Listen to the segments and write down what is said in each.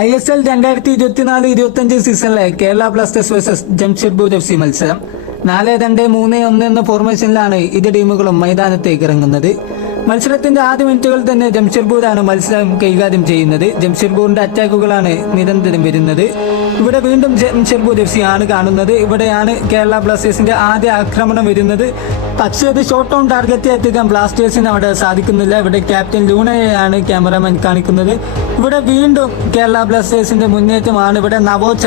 ISL 2024-25 സീസണിലെ Kerala Blasters versus Jamshedpur FC മത്സരം 4-2-3-1 എന്ന ഫോർമേഷനിലാണ് ഇരു ടീമുകളും മൈതാനത്തേക്ക് ഇറങ്ങുന്നത്. മത്സരത്തിന്റെ ആദ്യ മിനിറ്റുകൾ തന്നെ ജംഷഡ്പൂരാണ് മത്സരം കൈകാര്യം ചെയ്യുന്നത്. ജംഷഡ്പൂരിന്റെ അറ്റാക്കുകളാണ് നിരന്തരം വരുന്നത്. ഇവിടെ വീണ്ടും ജംഷഡ്പൂർ FC ആണ് കാണുന്നത്. ഇവിടെയാണ് കേരള ബ്ലാസ്റ്റേഴ്സിന്റെ ആദ്യ ആക്രമണം വരുന്നത്. പക്ഷേ അത് ഷോർട്ട് ഓൺ ടാർഗറ്റ് എത്തിക്കാൻ ബ്ലാസ്റ്റേഴ്സിന് അവിടെ സാധിക്കുന്നില്ല. ഇവിടെ ക്യാപ്റ്റൻ ലൂണയെയാണ് ക്യാമറമാൻ കാണിക്കുന്നത്. ഇവിടെ വീണ്ടും കേരള ബ്ലാസ്റ്റേഴ്സിന്റെ മുന്നേറ്റമാണ്. ഇവിടെ നവോച്ച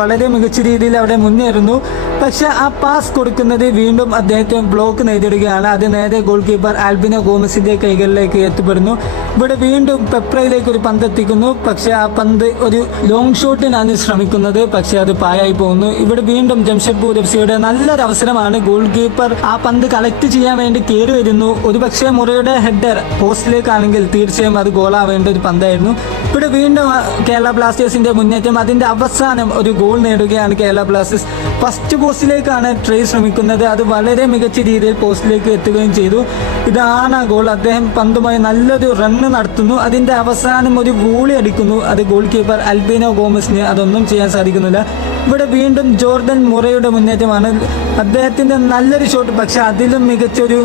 വളരെ മികച്ച രീതിയിൽ അവിടെ മുന്നേറുന്നു. പക്ഷെ ആ പാസ് കൊടുക്കുന്നത് വീണ്ടും അദ്ദേഹത്തെ ബ്ലോക്ക് നേരിടുകയാണ്. അത് നേരെ ഗോൾ കീപ്പർ ആൽബിനോ ഗോമസിന്റെ കൈകളിലേക്ക് എത്തിപ്പെടുന്നു. ഇവിടെ വീണ്ടും പെപ്രയിലേക്ക് ഒരു പന്ത് എത്തിക്കുന്നു. പക്ഷെ ആ പന്ത് ഒരു ലോങ് ഷോട്ടിനാണ് ശ്രമിക്കുന്നത്. പക്ഷെ അത് പായായി പോകുന്നു. ഇവിടെ വീണ്ടും ജംഷഡ്പൂർ FCയുടെ നല്ലൊരു അവസരമാണ്. ഗോൾ കീപ്പർ ആ പന്ത് കളക്ട് ചെയ്യാൻ വേണ്ടി കയറി വരുന്നു. ഒരു പക്ഷേ മുറയുടെ ഹെഡർ പോസ്റ്റിലേക്കാണെങ്കിൽ തീർച്ചയായും അത് ഗോളാവേണ്ട ഒരു പന്തായിരുന്നു. ഇവിടെ വീണ്ടും കേരള ബ്ലാസ്റ്റേഴ്സിന്റെ മുന്നേറ്റം. അതിന്റെ അവസാനം ഒരു ഗോൾ നേടുകയാണ് കേരള ബ്ലാസ്റ്റേഴ്സ്. ഫസ്റ്റ് പോസ്റ്റിലേക്കാണ് ട്രൈ ശ്രമിക്കുന്നത്. അത് വളരെ മികച്ച രീതിയിൽ പോസ്റ്റിലേക്ക് എത്തുകയും ചെയ്തു. ഇതാണ് ആ ഗോൾ. അദ്ദേഹം പന്തുമായി നല്ലൊരു റണ്ണ് നടത്തുന്നു. അതിന്റെ അവസാനം ഒരു വോളി അടിക്കുന്നു. അത് ഗോൾ കീപ്പർ ആൽബിനോ ഗോമസിന് അതൊന്നും ചെയ്യാൻ സാധിക്കുന്നില്ല. ഇവിടെ വീണ്ടും ജോർഡൻ മുറയുടെ മുന്നേറ്റമാണ്. അദ്ദേഹത്തിന്റെ നല്ലൊരു ഷോട്ട്, പക്ഷെ അതിലും മികച്ചൊരു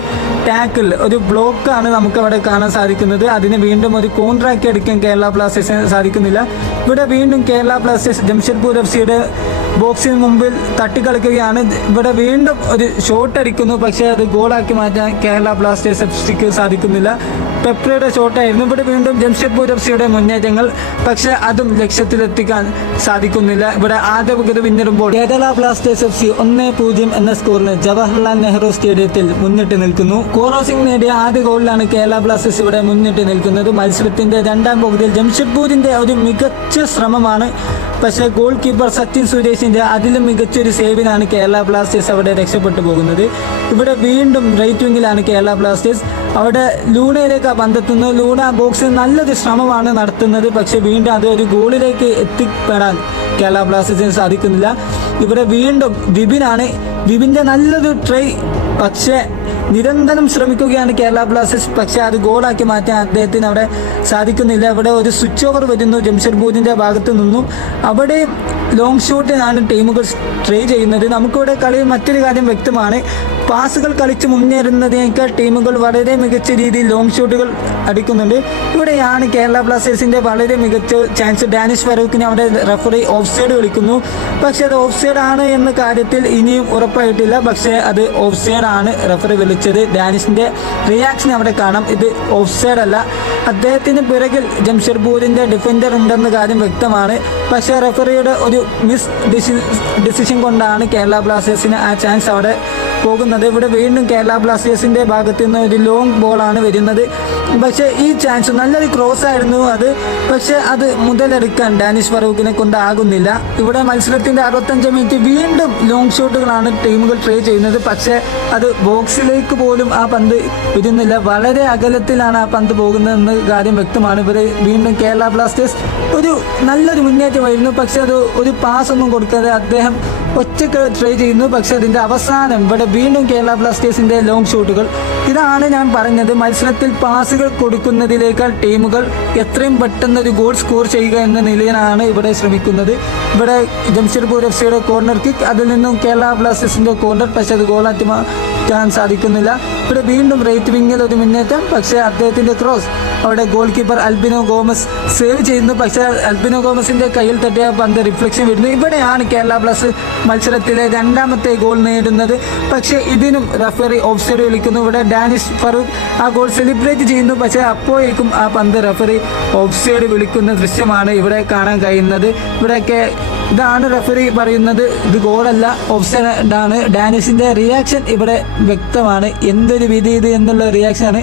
ടാക്കിൾ, ഒരു ബ്ലോക്കാണ് നമുക്ക് അവിടെ കാണാൻ സാധിക്കുന്നത്. അതിന് വീണ്ടും ഒരു കോൺട്രാക്ട് എടുക്കാൻ കേരള ബ്ലാസ്റ്റേഴ്സിന് സാധിക്കുന്നില്ല. ഇവിടെ വീണ്ടും കേരള ബ്ലാസ്റ്റേഴ്സ് ജംഷഡ്പൂർ FCയുടെ ബോക്സിന് മുമ്പിൽ തട്ടിക്കളിക്കുകയാണ്. ഇവിടെ വീണ്ടും ഒരു ഷോട്ട് അടിക്കുന്നു. പക്ഷേ അത് ഗോളാക്കി മാറ്റാൻ കേരള ബ്ലാസ്റ്റേഴ്സ് FCക്ക് സാധിക്കുന്നില്ല. പെപ്രയുടെ ഷോട്ടായിരുന്നു. ഇവിടെ വീണ്ടും ജംഷഡ്പൂർ FCയുടെ മുന്നേറ്റങ്ങൾ, പക്ഷെ അതും ലക്ഷ്യത്തിലെത്തിക്കാൻ സാധിക്കുന്നില്ല. ഇവിടെ ആദ്യ വിക്കറ്റ് പിന്നിടുമ്പോൾ കേരള ബ്ലാസ്റ്റേഴ്സ് FC 1-0 എന്ന സ്കോറിന് ജവഹർലാൽ നെഹ്റു സ്റ്റേഡിയത്തിൽ മുന്നിട്ട് നിൽക്കുന്നു. കോറോ സിംഗ് നേടിയ ആദ്യ ഗോളിലാണ് കേരള ബ്ലാസ്റ്റേഴ്സ് ഇവിടെ മുന്നിട്ട് നിൽക്കുന്നത്. മത്സരത്തിന്റെ രണ്ടാം പകുതിയിൽ ജംഷഡ്പൂരിന്റെ ഒരു മികച്ച ശ്രമമാണ്. പക്ഷേ ഗോൾ കീപ്പർ സച്ചിൻ സുരേഷിന്റെ അതിലും മികച്ചൊരു സേവിനാണ് കേരള ബ്ലാസ്റ്റേഴ്സ് അവിടെ രക്ഷപ്പെട്ടു പോകുന്നത്. ഇവിടെ വീണ്ടും റൈറ്റ് വിങ്ങിലാണ് കേരള ബ്ലാസ്റ്റേഴ്സ്. അവിടെ ലൂണയിലേക്ക് പന്തെത്തുന്നു. ലൂണ ബോക്സിൽ നല്ലൊരു ശ്രമമാണ് നടത്തുന്നത്. പക്ഷെ വീണ്ടും അത് ഒരു ഗോളിലേക്ക് എത്തിപ്പെടാൻ കേരള ബ്ലാസ്റ്റേഴ്സിന് സാധിക്കുന്നില്ല. ഇവിടെ വീണ്ടും വിപിന്റെ നല്ലൊരു ട്രൈ, പക്ഷേ നിരന്തരം ശ്രമിക്കുകയാണ് കേരള ബ്ലാസ്റ്റേഴ്സ്. പക്ഷെ അത് ഗോളാക്കി മാറ്റാൻ അദ്ദേഹത്തിന് അവിടെ സാധിക്കുന്നില്ല. ഇവിടെ ഒരു സ്വിച്ച് ഓവർ വരുന്നു ജംഷഡ്പൂരിന്റെ ഭാഗത്ത് നിന്നും. അവിടെ ലോങ് ഷോട്ടിനാണ് ടീമുകൾ ട്രൈ ചെയ്യുന്നത്. നമുക്കിവിടെ കളിയിൽ മറ്റൊരു കാര്യം വ്യക്തമാണ്. പാസുകൾ കളിച്ച് മുന്നേറുന്നതിനേക്കാൾ ടീമുകൾ വളരെ മികച്ച രീതിയിൽ ലോങ് ഷോട്ടുകൾ അടിക്കുന്നുണ്ട്. ഇവിടെയാണ് കേരള ബ്ലാസ്റ്റേഴ്സിന്റെ വളരെ മികച്ച ചാൻസ്. ഡാനിഷ് ഫറൂഖിനെ അവിടെ റഫറി ഓഫ് സൈഡ് വിളിക്കുന്നു. പക്ഷെ അത് ഓഫ് സൈഡ് ആണ് എന്ന കാര്യത്തിൽ ഇനിയും ഉറപ്പായിട്ടില്ല. പക്ഷേ അത് ഓഫ് സൈഡ് ആണ് റഫറി വിളിച്ചത്. ഡാനിഷിന്റെ റിയാക്ഷൻ അവിടെ കാണാം. ഇത് ഓഫ് സൈഡ് അല്ല. അദ്ദേഹത്തിന് പിറകിൽ ജംഷഡ്പൂരിന്റെ ഡിഫൻഡർ ഉണ്ടെന്ന കാര്യം വ്യക്തമാണ്. പക്ഷേ റഫറിയുടെ ഒരു ഡിസിഷൻ കൊണ്ടാണ് കേരള ബ്ലാസ്റ്റേഴ്സിന് ആ ചാൻസ് അവിടെ പോകുന്നത്. ഇവിടെ വീണ്ടും കേരള ബ്ലാസ്റ്റേഴ്സിന്റെ ഭാഗത്ത് നിന്ന് ഒരു ലോങ് ബോളാണ് വരുന്നത്. പക്ഷേ ഈ ചാൻസ് നല്ലൊരു ക്രോസ് ആയിരുന്നു അത്. പക്ഷെ അത് മുതലെടുക്കാൻ ഡാനിഷ് ഫറൂഖിനെ കൊണ്ടാകുന്നില്ല. ഇവിടെ മത്സരത്തിന്റെ 65 മിനിറ്റ് വീണ്ടും ലോങ് ഷോട്ടുകളാണ് ടീമുകൾ ട്രൈ ചെയ്യുന്നത്. പക്ഷേ അത് ബോക്സിലേക്ക് പോലും ആ പന്ത് വരുന്നില്ല. വളരെ അകലത്തിലാണ് ആ പന്ത് പോകുന്നതെന്ന കാര്യം വ്യക്തമാണ്. ഇവിടെ വീണ്ടും കേരള ബ്ലാസ്റ്റേഴ്സ് ഒരു നല്ലൊരു മുന്നേറ്റമായിരുന്നു. പക്ഷെ അത് ഒരു പാസ് ഒന്നും കൊടുക്കാതെ അദ്ദേഹം ഒറ്റയ്ക്ക് ട്രൈ ചെയ്യുന്നു. പക്ഷെ അതിന്റെ അവസാനം ഇവിടെ വീണ്ടും കേരള ബ്ലാസ്റ്റേഴ്സിന്റെ ലോങ് ഷോട്ടുകൾ. ഇതാണ് ഞാൻ പറഞ്ഞത്. മത്സരത്തിൽ പാസുകൾ കൊടുക്കുന്നതിനേക്കാൾ ടീമുകൾ എത്രയും പെട്ടെന്ന് ഒരു ഗോൾ സ്കോർ ചെയ്യുക എന്ന നിലയിലാണ് ഇവിടെ ശ്രമിക്കുന്നത്. ഇവിടെ ജംഷഡ്പൂർ FCയുടെ കോർണർ കിക്ക്, അതിൽ നിന്നും കേരള ബ്ലാസ്റ്റേഴ്സിന്റെ കോർണർ, പക്ഷെ അത് ഗോളാക്കി മാറ്റാൻ സാധിക്കുന്നില്ല. ഇവിടെ വീണ്ടും റൈറ്റ് വിങ്ങിൽ ഒരു മുന്നേറ്റം, പക്ഷേ അദ്ദേഹത്തിന്റെ ക്രോസ് അവിടെ goalkeeper Albino Gomes save ചെയ്യുന്നു. പക്ഷേ ആൽബിനോ ഗോമസിന്റെ കയ്യിൽ തട്ടിയ പന്ത് റിഫ്ലക്ഷൻ വരുന്നു. ഇവിടെയാണ് കേരള ബ്ലാസ്റ്റേഴ്സ് മത്സരത്തിലെ രണ്ടാമത്തെ ഗോൾ നേടുന്നത്. പക്ഷേ ഇതിനും റഫറി ഓഫ് സൈഡ് വിളിക്കുന്നു. ഇവിടെ ഡാനിഷ് ഫറൂഖ് ആ ഗോൾ സെലിബ്രേറ്റ് ചെയ്യുന്നു. പക്ഷേ അപ്പോഴേക്കും ആ പന്ത് റഫറി ഓഫ് സൈഡ് വിളിക്കുന്ന ദൃശ്യമാണ് ഇവിടെ കാണാൻ കഴിയുന്നത്. ഇവിടെയൊക്കെ ഇതാണ് റഫറി പറയുന്നത്, ഇത് ഗോളല്ല, ഓഫ് സൈഡ് ആണ്. ഡാനിഷിന്റെ റിയാക്ഷൻ ഇവിടെ വ്യക്തമാണ്. എന്തൊരു വിധി ഇത് എന്നുള്ള റിയാക്ഷനാണ്.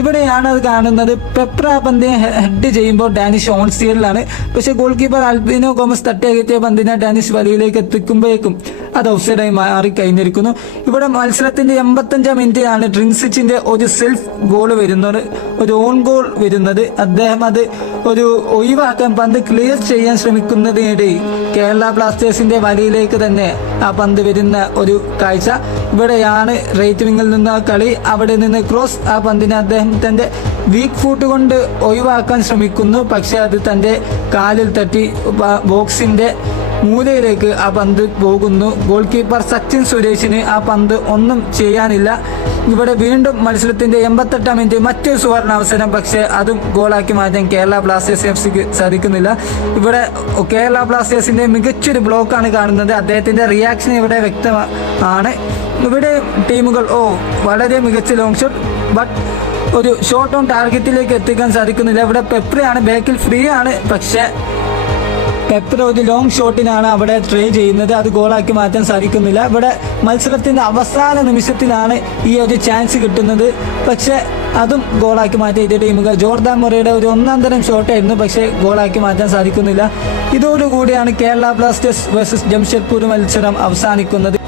ഇവിടെയാണ് അത് കാണുന്നത്. പെപ്ര പന്തിനെ ഹെഡ് ചെയ്യുമ്പോൾ ഡാനിഷ് ഓൺ സൈഡിലാണ്. പക്ഷേ ഗോൾ കീപ്പർ ആൽബിനോ ഗോമസ് തട്ടിയകറ്റിയ പന്തിനെ ഡാനിഷ് വലയിലേക്ക് എത്തിക്കുമ്പോഴേക്കും അത് ഓഫ് സൈഡായി മാറി കഴിഞ്ഞിരിക്കുന്നു. ഇവിടെ മത്സരത്തിന്റെ 85 മിനിറ്റിലാണ് ഡ്രിങ്സിച്ചിന്റെ ഒരു സെൽഫ് ഗോൾ വരുന്നത്, ഒരു ഓൺ ഗോൾ വരുന്നത്. അദ്ദേഹം അത് ഒരു ഒഴിവാക്കാൻ പന്ത് ക്ലിയർ ചെയ്യാൻ ശ്രമിക്കുന്നതിനിടയിൽ കേരള കേരള ബ്ലാസ്റ്റേഴ്സിന്റെ വലയിലേക്ക് തന്നെ ആ പന്ത് വരുന്ന ഒരു കാഴ്ച. ഇവിടെയാണ് റൈറ്റ് വിങ്ങിൽ നിന്ന് ആ കളി, അവിടെ നിന്ന് ക്രോസ്, ആ പന്തിനെ അദ്ദേഹം തന്റെ വീക്ക് ഫുട്ട് കൊണ്ട് ഒഴിവാക്കാൻ ശ്രമിക്കുന്നു. പക്ഷെ അത് തന്റെ കാലിൽ തട്ടി ബോക്സിന്റെ മൂലയിലേക്ക് ആ പന്ത് പോകുന്നു. ഗോൾ കീപ്പർ സച്ചിൻ സുരേഷിന് ആ പന്ത് ഒന്നും ചെയ്യാനില്ല. ഇവിടെ വീണ്ടും മത്സരത്തിന്റെ 88-ാം മിനിറ്റ് മറ്റൊരു സുവർണ അവസരം, പക്ഷേ അതും ഗോളാക്കി മാറ്റാൻ കേരള ബ്ലാസ്റ്റേഴ്സ് FC സാധിക്കുന്നില്ല. ഇവിടെ കേരള ബ്ലാസ്റ്റേഴ്സിന്റെ മികച്ചൊരു ബ്ലോക്കാണ് കാണുന്നത്. അദ്ദേഹത്തിന്റെ റിയാക്ഷൻ ഇവിടെ വ്യക്തമാണ്. ഇവിടെ ടീമുകൾ വളരെ മികച്ച ലോങ് ഷോട്ട്, ബട്ട് ഒരു ഷോട്ട് ഓൺ ടാർഗറ്റിലേക്ക് എത്തിക്കാൻ സാധിക്കുന്നില്ല. ഇവിടെ പെപ്രയാണ് ബാക്കിൽ ഫ്രീ ആണ്, പക്ഷേ പെപ്ര ഒരു ലോങ് ഷോട്ടിനാണ് അവിടെ ട്രൈ ചെയ്യുന്നത്. അത് ഗോളാക്കി മാറ്റാൻ സാധിക്കുന്നില്ല. ഇവിടെ മത്സരത്തിന്റെ അവസാന നിമിഷത്തിലാണ് ഈ ഒരു ചാൻസ് കിട്ടുന്നത്, പക്ഷെ അതും ഗോളാക്കി മാറ്റിയ ഇതേ ടീമുകൾ. ജോർദാൻ മൊറയുടെ ഒരു ഒന്നാം തരം ഷോട്ടായിരുന്നു, പക്ഷേ ഗോളാക്കി മാറ്റാൻ സാധിക്കുന്നില്ല. ഇതോടുകൂടിയാണ് കേരള ബ്ലാസ്റ്റേഴ്സ് വേഴ്സസ് ജംഷഡ്പൂർ മത്സരം അവസാനിക്കുന്നത്.